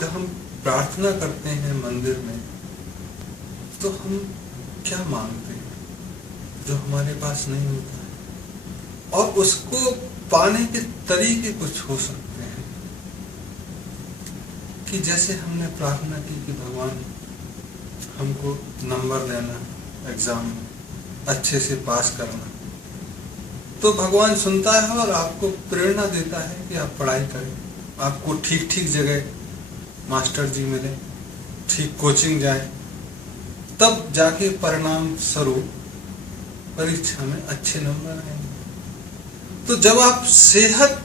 जब हम प्रार्थना करते हैं मंदिर में तो हम क्या मांगते हैं जो हमारे पास नहीं होता है, और उसको पाने के तरीके कुछ हो सकते हैं कि जैसे हमने प्रार्थना की कि भगवान हमको नंबर देना, एग्जाम में अच्छे से पास करना, तो भगवान सुनता है और आपको प्रेरणा देता है कि आप पढ़ाई करें, आपको ठीक ठीक जगह मास्टर जी मिले, ठीक कोचिंग जाए, तब जाके परिणाम स्वरूप परीक्षा में अच्छे नंबर आएंगे। तो जब आप सेहत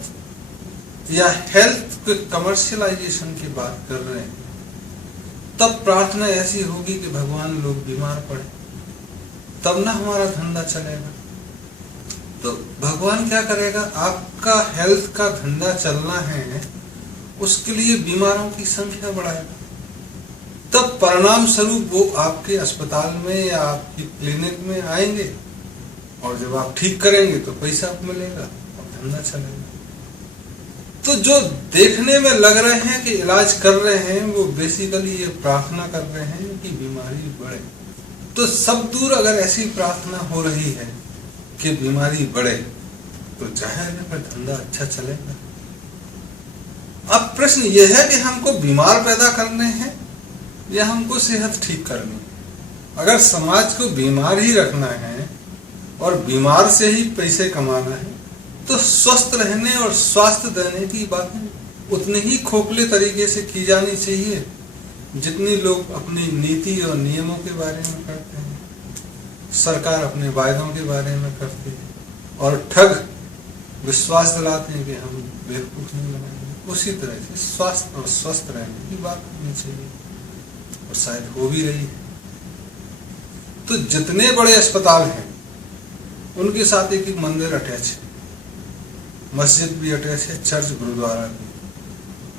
या हेल्थ के कमर्शियलाइजेशन की बात कर रहे हैं, तब प्रार्थना ऐसी होगी कि भगवान लोग बीमार पड़े, तब ना हमारा धंधा चलेगा। तो भगवान क्या करेगा, आपका हेल्थ का धंधा चलना है, उसके लिए बीमारों की संख्या बढ़ाएगा, तब परिणाम स्वरूप वो आपके अस्पताल में या आपकी क्लिनिक में आएंगे, और जब आप ठीक करेंगे तो पैसा मिलेगा और धंधा चलेगा। तो जो देखने में लग रहे हैं कि इलाज कर रहे हैं, वो बेसिकली ये प्रार्थना कर रहे हैं कि बीमारी बढ़े। तो सब दूर अगर ऐसी प्रार्थना हो रही है कि बीमारी बढ़े, तो जाहिर है फिर धंधा अच्छा चलेगा। अब प्रश्न यह है कि हमको बीमार पैदा करने हैं या हमको सेहत ठीक करनी है। अगर समाज को बीमार ही रखना है और बीमार से ही पैसे कमाना है, तो स्वस्थ रहने और स्वास्थ्य देने की बातें उतने ही खोखले तरीके से की जानी चाहिए जितनी लोग अपनी नीति और नियमों के बारे में करते हैं, सरकार अपने वायदों के बारे में करती है, और ठग विश्वास दिलाते हैं कि हम बेवकूफ नहीं बनाएंगे। उसी तरह से स्वास्थ्य और स्वस्थ रहने की बात होनी चाहिए, और शायद हो भी रही है। तो जितने बड़े अस्पताल हैं उनके साथ एक एक मंदिर अटैच है, मस्जिद भी अटैच है, चर्च गुरुद्वारा भी,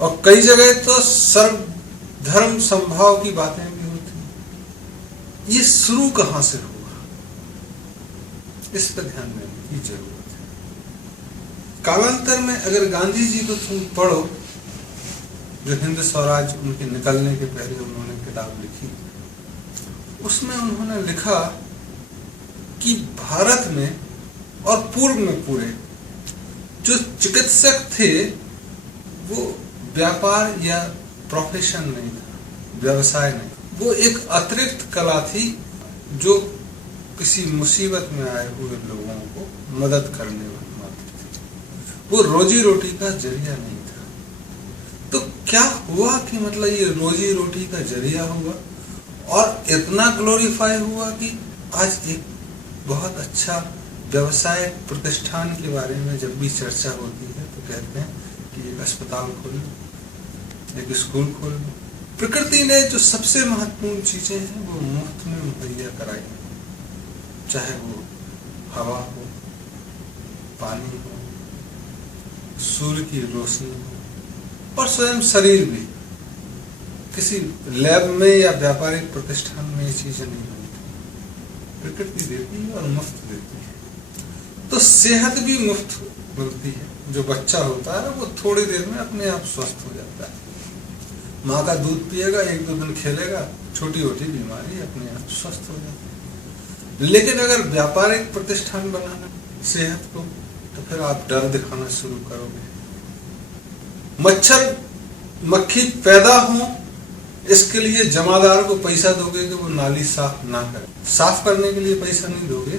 और कई जगह तो सर्व धर्म संभाव की बातें भी होती हैं। ये शुरू कहां से हुआ, इस पर ध्यान देने की जरूरत है। कालांतर में अगर गांधी जी को तुम पढ़ो, जो हिंद स्वराज उनके निकलने के पहले उन्होंने किताब लिखी, उसमें उन्होंने लिखा कि भारत में और पूर्व में पूरे जो चिकित्सक थे वो व्यापार या प्रोफेशन नहीं था, व्यवसाय नहीं, वो एक अतिरिक्त कला थी जो किसी मुसीबत में आए हुए लोगों को मदद करने वाली थी, वो रोजी रोटी का जरिया नहीं था। तो क्या हुआ कि मतलब ये रोजी रोटी का जरिया हुआ और इतना ग्लोरीफाई हुआ कि आज एक बहुत अच्छा व्यवसाय प्रतिष्ठान के बारे में जब भी चर्चा होती है तो कहते हैं कि एक अस्पताल खोल लो, एक स्कूल खोल लो। प्रकृति ने जो सबसे महत्वपूर्ण चीजें हैं वो मुफ्त में मुहैया कराई, चाहे वो हवा हो, पानी हो, सूर्य की रोशनी हो, और स्वयं शरीर भी। किसी लैब में या व्यापारिक प्रतिष्ठान में ये चीजें नहीं मिलती, प्रकृति देती है और मुफ्त देती है। तो सेहत भी मुफ्त मिलती है। जो बच्चा होता है वो थोड़ी देर में अपने आप स्वस्थ हो जाता है, माँ का दूध पिएगा, एक दो दिन खेलेगा, छोटी छोटी बीमारी अपने आप स्वस्थ हो जाती है। लेकिन अगर व्यापारिक प्रतिष्ठान बनाना सेहत को, तो फिर आप डर दिखाना शुरू करोगे। मच्छर मक्खी पैदा हो, इसके लिए जमादार को पैसा दोगे कि वो नाली साफ ना करे, साफ करने के लिए पैसा नहीं दोगे।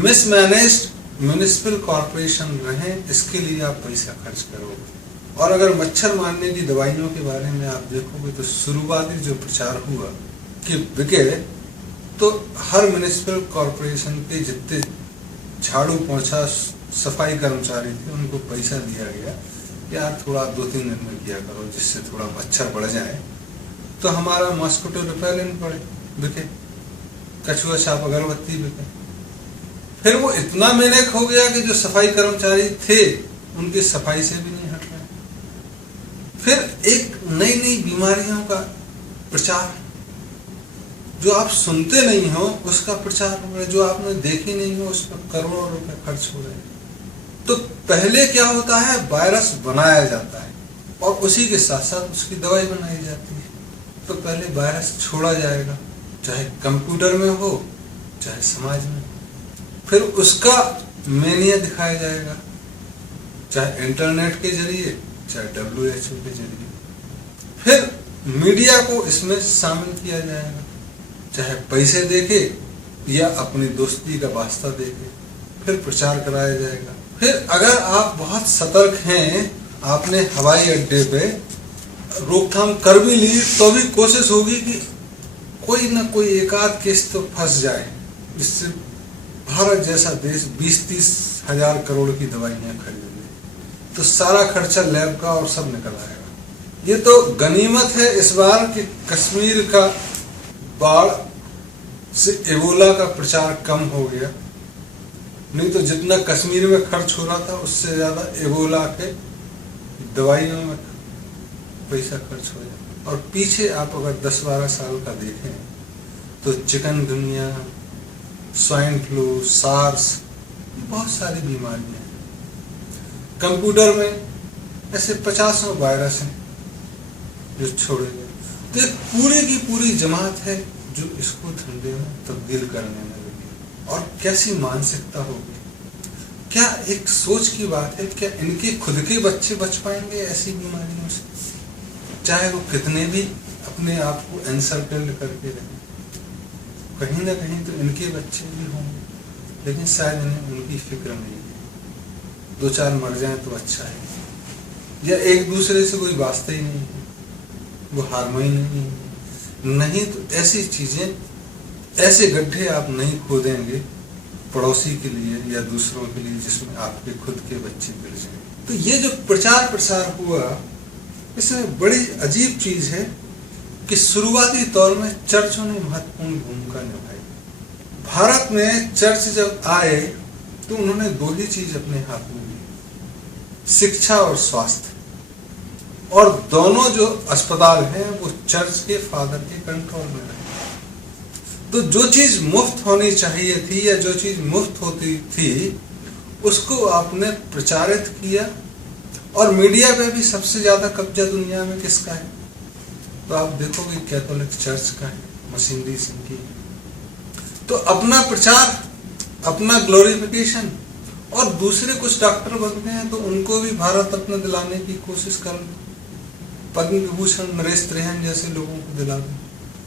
मिसमैनेज्ड म्युनिसिपल कॉर्पोरेशन रहे, इसके लिए आप पैसा खर्च करोगे। और अगर मच्छर मारने की दवाइयों के बारे में आप देखोगे तो शुरुआती जो प्रचार हुआ कि बिके, तो हर म्युनिसिपल कॉर्पोरेशन के जितने झाड़ू पोंछा सफाई कर्मचारी थे उनको पैसा दिया गया, यार थोड़ा 2-3 दिन में किया करो जिससे थोड़ा मच्छर बढ़ जाए, तो हमारा मॉस्किटो रिपेलेंट बिके, कछुआ छाप अगरबत्ती बिके। फिर वो इतना मेहनत हो गया कि जो सफाई कर्मचारी थे उनकी सफाई से भी नहीं हट रहे। फिर एक नई नई बीमारियों का प्रचार, जो आप सुनते नहीं हो उसका प्रचार हो रहा है, जो आपने देखी नहीं हो उस पर करोड़ों रुपए खर्च हो रहे हैं। तो पहले क्या होता है, वायरस बनाया जाता है, और उसी के साथ साथ उसकी दवाई बनाई जाती है। तो पहले वायरस छोड़ा जाएगा, चाहे कंप्यूटर में हो चाहे समाज में, फिर उसका मेनिया दिखाया जाएगा, चाहे इंटरनेट के जरिए चाहे WHO के जरिए। फिर मीडिया को इसमें शामिल किया जाएगा, चाहे पैसे देके या अपनी दोस्ती का वास्ता देके, फिर प्रचार कराया जाएगा। फिर अगर आप बहुत सतर्क हैं, आपने हवाई अड्डे पे रोकथाम कर भी ली, तो भी कोशिश होगी कि कोई ना कोई एक आध केस तो फंस जाए, जिससे भारत जैसा देश 20-30 हजार करोड़ की दवाइयां खरीद ले, तो सारा खर्चा लैब का और सब निकल आएगा। ये तो गनीमत है इस बार कि कश्मीर का बाढ़ से एबोला का प्रचार कम हो गया, नहीं तो जितना कश्मीर में खर्च हो रहा था उससे ज्यादा एबोला के दवाइयों में पैसा खर्च हो जाए। और पीछे आप अगर 10-12 साल का देखें तो चिकनगुनिया, स्वाइन फ्लू, सार्स, बहुत सारी बीमारियां हैं। कंप्यूटर में ऐसे 50 वायरस हैं जो छोड़े गए। तो एक पूरी की पूरी जमात है जो इसको धंधे में तब्दील करने में लगी। और कैसी मानसिकता होगी, क्या एक सोच की बात है, क्या इनके खुद के बच्चे बच पाएंगे ऐसी बीमारियों से? चाहे वो कितने भी अपने आप को एनसर्कल्ड करके रहें, कहीं ना कहीं तो इनके बच्चे भी होंगे, लेकिन शायद इन्हें उनकी फिक्र नहीं है। 2-4 मर जाएं तो अच्छा है, या एक दूसरे से कोई वास्ता ही नहीं है, वो हारमोनी नहीं तो ऐसी चीजें, ऐसे गड्ढे आप नहीं खोदेंगे पड़ोसी के लिए या दूसरों के लिए जिसमें आपके खुद के बच्चे गिर जाएंगे। तो ये जो प्रचार प्रसार हुआ, इसमें बड़ी अजीब चीज है कि शुरुआती तौर में चर्चों ने महत्वपूर्ण भूमिका निभाई। भारत में चर्च जब आए तो उन्होंने 2 ही चीज अपने हाथ में ली, शिक्षा और स्वास्थ्य। और दोनों जो अस्पताल हैं वो चर्च के फादर के कंट्रोल में रहे। तो जो चीज मुफ्त होनी चाहिए थी या जो चीज मुफ्त होती थी उसको आपने प्रचारित किया। और मीडिया पे भी सबसे ज्यादा कब्जा दुनिया में किसका है? तो आप देखोगे कैथोलिक चर्च का है, मशीनरी सिंह की। तो अपना प्रचार, अपना ग्लोरिफिकेशन, और दूसरे कुछ डॉक्टर बनते हैं तो उनको भी भारत रत्न दिलाने की कोशिश कर लो, पद्म विभूषण नरेश त्रेहन जैसे लोगों को दिला दो,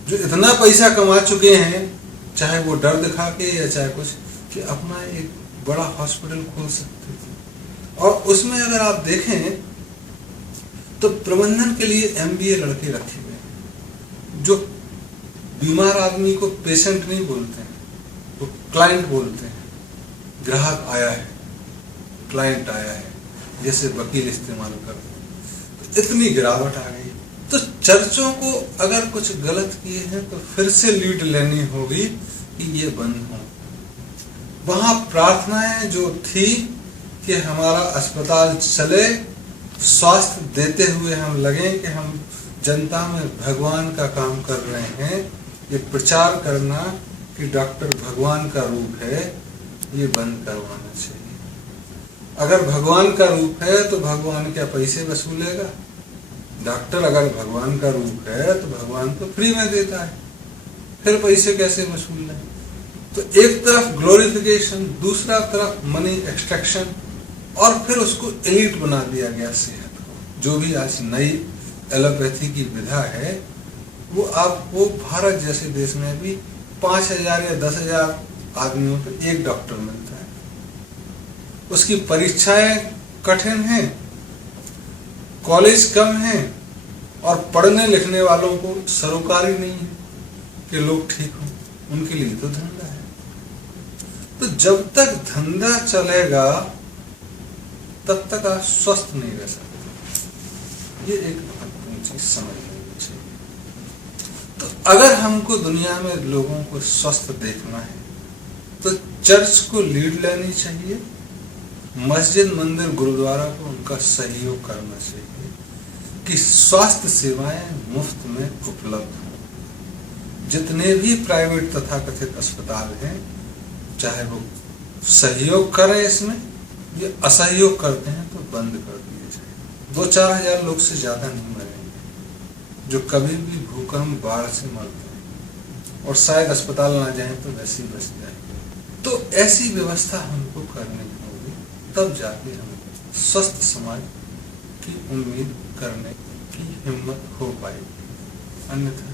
जो इतना पैसा कमा चुके हैं, चाहे वो डर दिखा के या चाहे कुछ, कि अपना एक बड़ा हॉस्पिटल खोल सकते थे। और उसमें अगर आप देखें तो प्रबंधन के लिए MBA लड़के रखे गए हैं, जो बीमार आदमी को पेशेंट नहीं बोलते हैं, वो क्लाइंट बोलते हैं। ग्राहक आया है, क्लाइंट आया है, जैसे वकील इस्तेमाल करते हैं। तो इतनी गिरावट आ गई। तो चर्चों को अगर कुछ गलत किए हैं तो फिर से लीड लेनी होगी कि ये बंद हो। वहां प्रार्थनाएं जो थी कि हमारा अस्पताल चले, स्वास्थ्य देते हुए हम लगे कि हम जनता में भगवान का काम कर रहे हैं, ये प्रचार करना कि डॉक्टर भगवान का रूप है, ये बंद करवाना चाहिए। अगर भगवान का रूप है तो भगवान क्या पैसे वसूलेगा? डॉक्टर अगर भगवान का रूप है तो भगवान तो फ्री में देता है, फिर पैसे कैसे वसूल रहे? तो एक तरफ ग्लोरिफिकेशन, दूसरा तरफ मनी एक्सट्रैक्शन, और फिर उसको एलीट बना दिया गया सेहत को। जो भी आज नई एलोपैथी की विधा है वो आपको भारत जैसे देश में भी 5,000 या 10,000 आदमियों पर एक डॉक्टर मिलता है। उसकी परीक्षाएं कठिन हैं, कॉलेज कम हैं, और पढ़ने लिखने वालों को सरोकारी नहीं है कि लोग ठीक हों, उनके लिए तो धंधा है। तो जब तक धंधा चलेगा तब तक आप स्वस्थ नहीं रह सकते। ये एक महत्वपूर्ण चीज समझ लेनी चाहिए। तो अगर हमको दुनिया में लोगों को स्वस्थ देखना है तो चर्च को लीड लेनी चाहिए, मस्जिद, मंदिर, गुरुद्वारा को उनका सहयोग करना चाहिए कि स्वास्थ्य सेवाएं मुफ्त में उपलब्ध हों। जितने भी प्राइवेट तथाकथित अस्पताल हैं, चाहे वो सहयोग करें इसमें, ये असहयोग करते हैं तो बंद कर दिए जाए। 2-4 हजार लोग से ज्यादा नहीं मरेंगे जो कभी भी भूकंप बाढ़ से मरते हैं, और शायद अस्पताल ना जाए तो वैसे ही बच जाए। तो ऐसी व्यवस्था हमको करनी होगी, तब जाके हम स्वस्थ समाज की उम्मीद करने की हिम्मत हो पाएगी, अन्यथा